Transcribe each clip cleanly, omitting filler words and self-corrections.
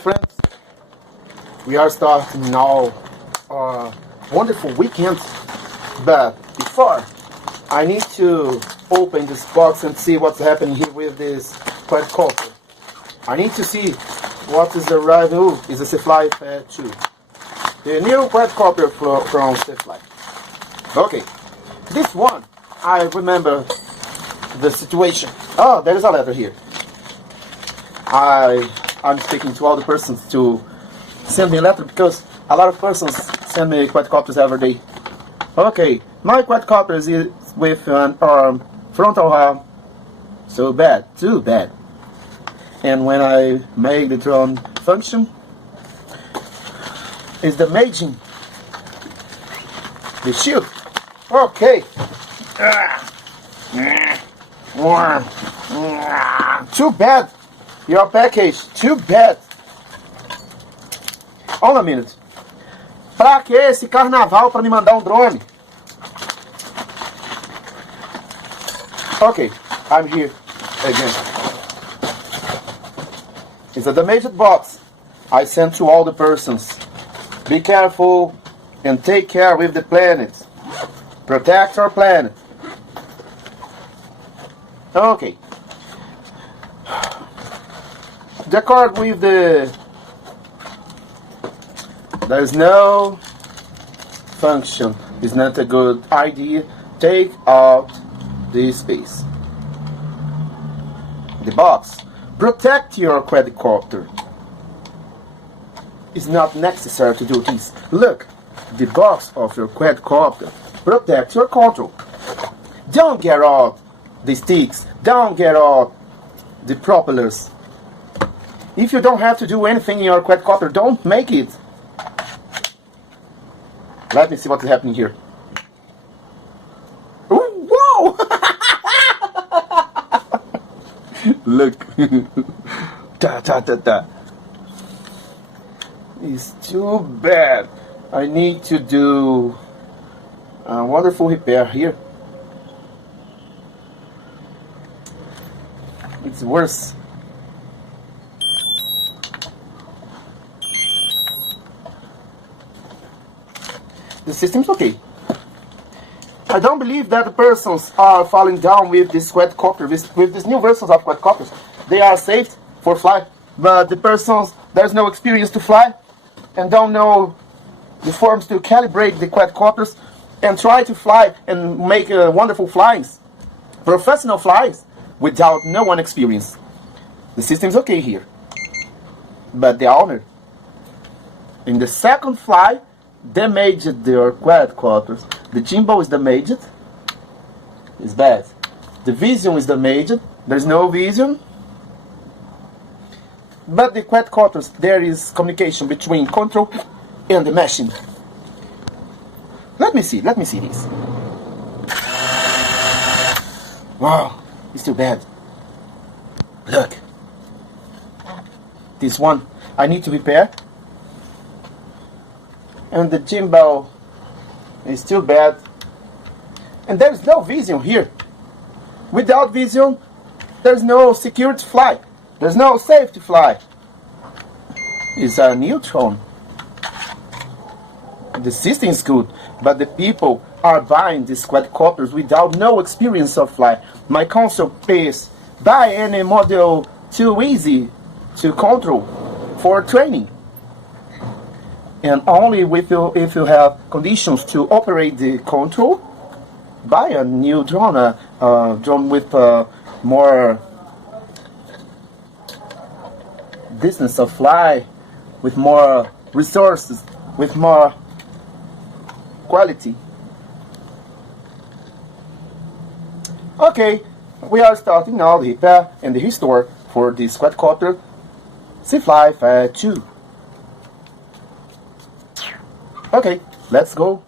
friends. We are starting now a wonderful weekend. But before, I need to open this box and see what's happening here with this quadcopter. I need to see what is the arrival. Is a Cfly 2. The new quadcopter from Cfly. Okay, this one, I remember the situation. Oh, there is a letter here. I'm speaking to all the persons to send me a letter because a lot of persons send me quadcopters every day. Okay, my quadcopter is with an arm, frontal arm, so bad, too bad. And when I make the drone function, is the maging, the shield. Okay. Too bad. Your package, too bad. Hold on a minute. Pra que esse carnaval pra me mandar um drone? Okay, I'm here again. It's a damaged box I sent to all the persons. Be careful and take care with the planet. Protect our planet. Okay. The card with the... There's no function. It's not a good idea. Take out this space. The box. Protect your quadcopter. It's not necessary to do this. Look, the box of your quadcopter. Protect your control. Don't get out the sticks. Don't get out the propellers. If you don't have to do anything in your quadcopter, don't make it. Let me see what's happening here. Ooh, whoa! Look. Da, da, da, da. It's too bad. I need to do a wonderful repair here. It's worse. The system's okay. I don't believe that the persons are falling down with this quadcopter, with these new versions of quadcopters. They are safe for fly, but the persons, there's no experience to fly and don't know the forms to calibrate the quadcopters and try to fly and make wonderful flies, professional flies, without no one experience. The system's okay here, but the owner, in the second fly, damaged their quadcopters. The gimbal is damaged. It's bad. The vision is damaged. There's no vision. But the quadcopters, there is communication between control and the machine. Let me see this. Wow, it's too bad. Look. This one I need to repair. And the gimbal is too bad. And there's no vision here. Without vision, there's no security fly. There's no safety fly. It's a neutron. The system is good, but the people are buying these quadcopters without no experience of fly. My counsel is buy any model too easy to control for training. And only if you have conditions to operate the control, buy a new drone, a drone with more distance of fly, with more resources, with more quality. Okay, we are starting now the repair and the restore for this quadcopter Cfly 2. Okay, let's go.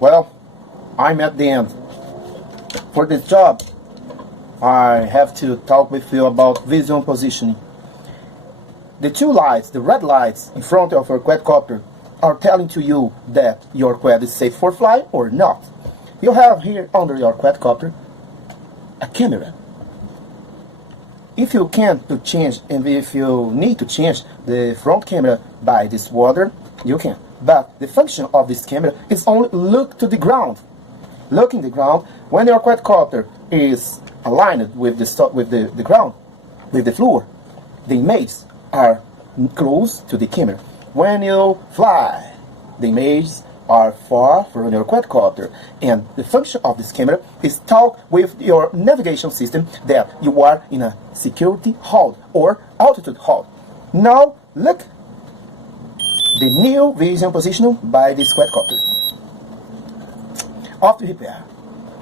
Well, I'm at the end. For this job, I have to talk with you about visual positioning. The two lights, the red lights in front of your quadcopter, are telling to you that your quad is safe for flight or not. You have here under your quadcopter a camera. If you can to change, and if you need to change the front camera by this water, you can. But the function of this camera is only look to the ground. Looking the ground when your quadcopter is aligned with the ground, with the floor. The images are close to the camera. When you fly, the images are far from your quadcopter, and the function of this camera is talk with your navigation system that you are in a security hold or altitude hold. Now look the new vision position by this quadcopter. Off to repair.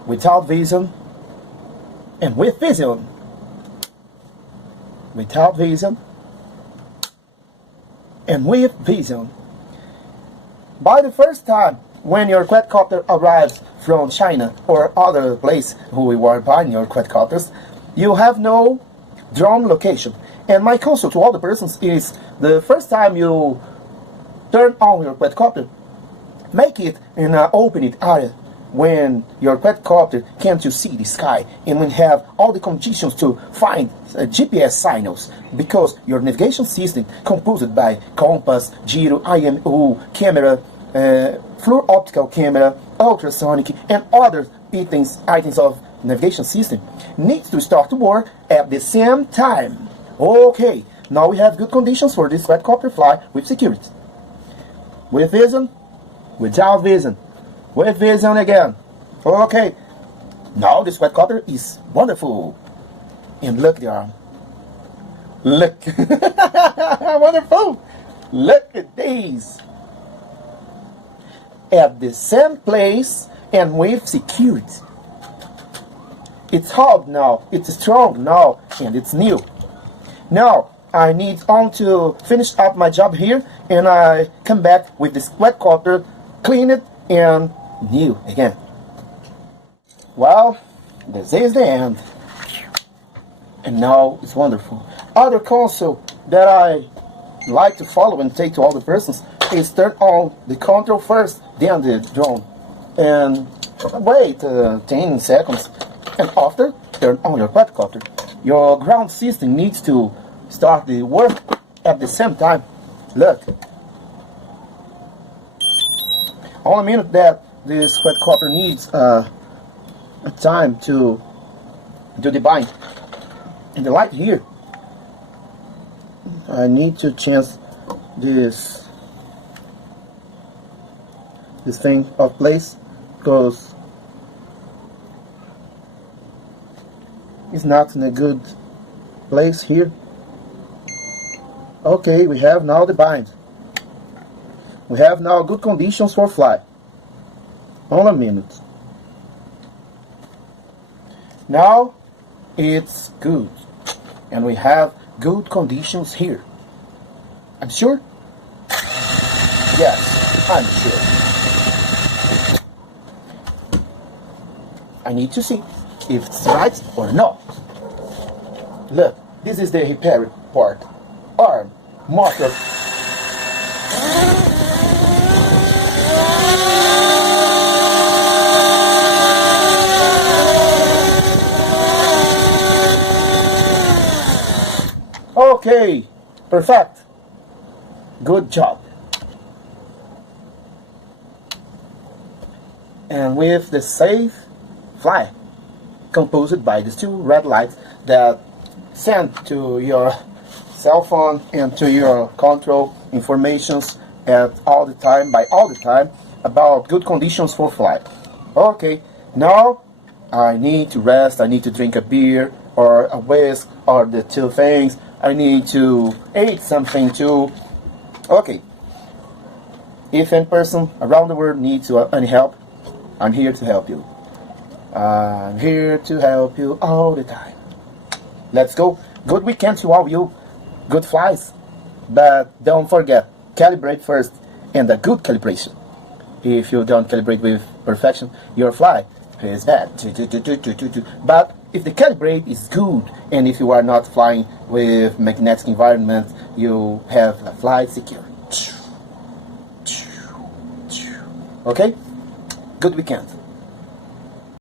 Without vision and with vision. Without vision and with vision. By the first time when your quadcopter arrives from China or other place who you are buying your quadcopters, you have no drone location. And my counsel to all the persons is the first time you turn on your quadcopter, make it in an open area when your quadcopter can't you see the sky and when have all the conditions to find GPS signals, because your navigation system composed by compass, gyro, IMU, camera, fluor optical camera, ultrasonic, and other items of navigation system needs to start to work at the same time. Okay, now we have good conditions for this quadcopter fly with security. With vision, without vision, with vision again. Okay, now this quadcopter is wonderful. And look the arm. Look. Wonderful. Look at these. At the same place and with security. It's hard now, it's strong now, and it's new. Now, I need on to finish up my job here, and I come back with this quadcopter, clean it, and new again. Well, this is the end. And now it's wonderful. Other counsel that I like to follow and take to all the persons is turn on the control first, then the drone. And wait 10 seconds. And after, turn on your quadcopter. Your ground system needs to start the work at the same time. Look. Only minute that this quadcopter needs a time to do the bind. And the light here, I need to change this thing of place because it's not in a good place here. Okay, we have now the bind. We have now good conditions for fly. Only a minute. Now it's good. And we have good conditions here. I'm sure? Yes, I'm sure. I need to see if it's right or not. Look, this is the repair part. Arm, marker. Okay, perfect. Good job. And with the safe fly, composed by these two red lights that send to your cell phone and to your control informations at all the time, by all the time, about good conditions for flight. Okay, now I need to rest, I need to drink a beer or a whisk or the two things. I need to eat something too. Okay. If any person around the world needs any help, I'm here to help you. I'm here to help you all the time. Let's go. Good weekend to all you. Good flies. But don't forget, calibrate first and a good calibration. if you don't calibrate with perfection, your fly is bad. But if the calibrate is good, and if you are not flying with magnetic environment, you have a fly secure. Okay? Good weekend.